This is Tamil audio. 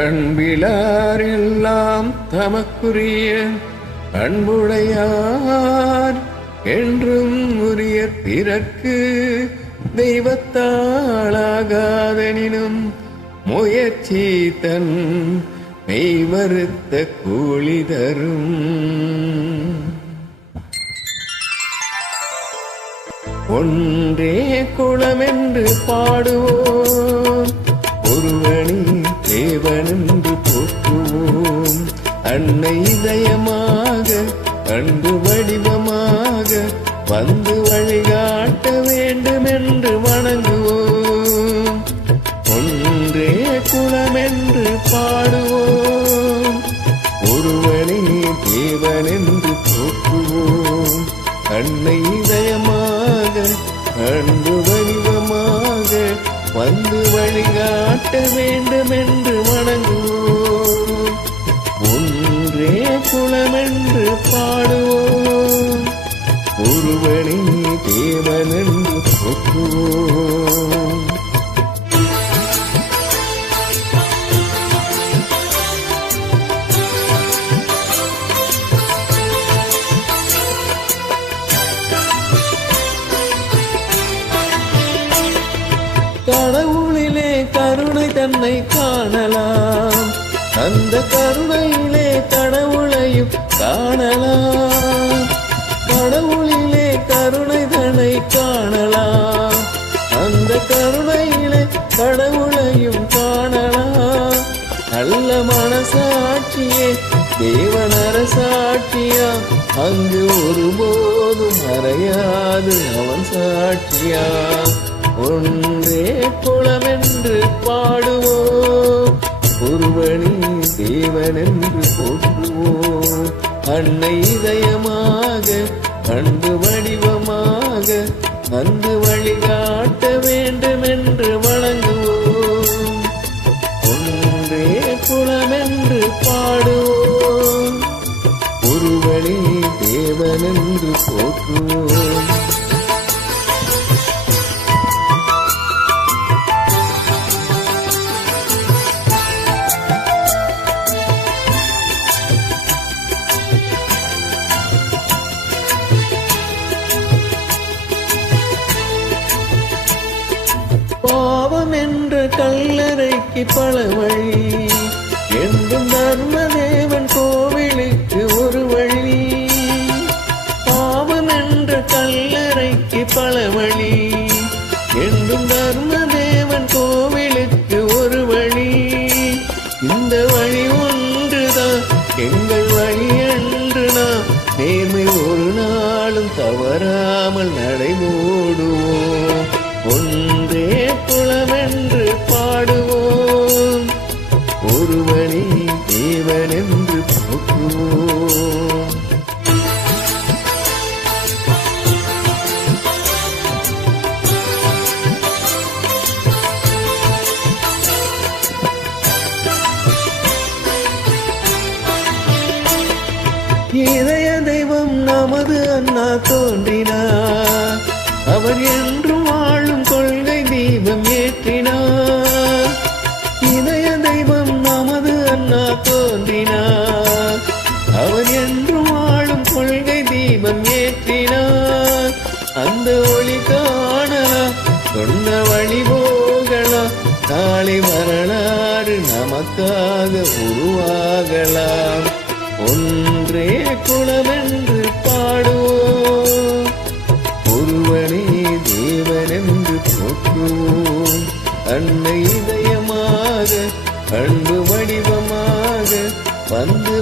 அன்பிலார் எல்லாம் தமக்குரிய அன்புடையார் என்றும் உரிய பிறர்க்கு தெய்வத்தாளாகாதனினும் முயற்சி தன் மெய்வருத்த கூலி தரும். ஒன்றே குலமென்று பாடுவோம், ஒருவனே தேவனென்று போற்றுவோம். அன்னை இதயமாக அன்பு வடிவமாக வந்து வழிகாட்ட வேண்டுமென்று வணங்குவோம். ஒன்றே குலமென்று பாடுவோம், ஒருவனே தேவனென்று போற்றுவோம். அன்னை இதயமாக அன்பு வடிவமாக வந்து வழிகாட்ட வேண்டுமென்று வணங்குவோம். ஒன்றே குலமென்று பாடுவோம், ஒருவனே தேவனென்று போற்றுவோம். கடவுளிலே கருணை தன்னை காணலாம், அந்த கருணையிலே கடவுளையும் காணலாம். கடவுளிலே கருணை தன்னை காணலாம், அந்த கருணையிலே கடவுளையும் காணலாம். நல்ல மனசாட்சியே தேவனரசாட்சியா, அங்கு ஒருபோதும் மறையாது அவன் சாட்சியா. ஒன்றே குலமென்று பாடுவோம், ஒருவனே தேவனென்று போற்றுவோம். அன்னை இதயமாக அன்பு வடிவமாக வந்து வழிகாட்ட வேண்டுமென்று வணங்குவோம். ஒன்றே குலமென்று பாடுவோம், ஒருவனே தேவனென்று போற்றுவோம். பாவம் என்ற கல்லறைக்கு பல வழி, என்றும் தர்மதேவன் கோவிலுக்கு ஒரு வழி. பாவம் என்ற கல்லறைக்கு பல வழி, என்றும் தர்மதேவன் கோவிலுக்கு ஒரு வழி. இந்த வழி ஒன்றுதான் எங்கள் வழி என்று நாம் நேர்மை ஒரு நாளும் தவறாமல் நடைபோடுவோம். ஒன்றே குலமென்று பாடுவோம், ஒருவனே தேவனென்று போற்றுவோம். இதய தெய்வம் நமது அண்ணா தோன்றினார், அவர் என்றும் வாழும் கொள்கை தீபம் ஏற்றினார். இதய தெய்வம் நமது அண்ணா தோன்றினார், அவர் என்றும் வாழும் கொள்கை தீபம் ஏற்றினார். அந்த ஒளி காணலாம், சொன்ன வழி போகலாம், நாளை வரலாறு நமக்காக உருவாகலாம். ஒன்றே குலமென்று பாடுவோம், ஒருவனே தேவனென்று போற்றுவோம். அன்னை இதயமாக அன்பு வடிவமாக வந்து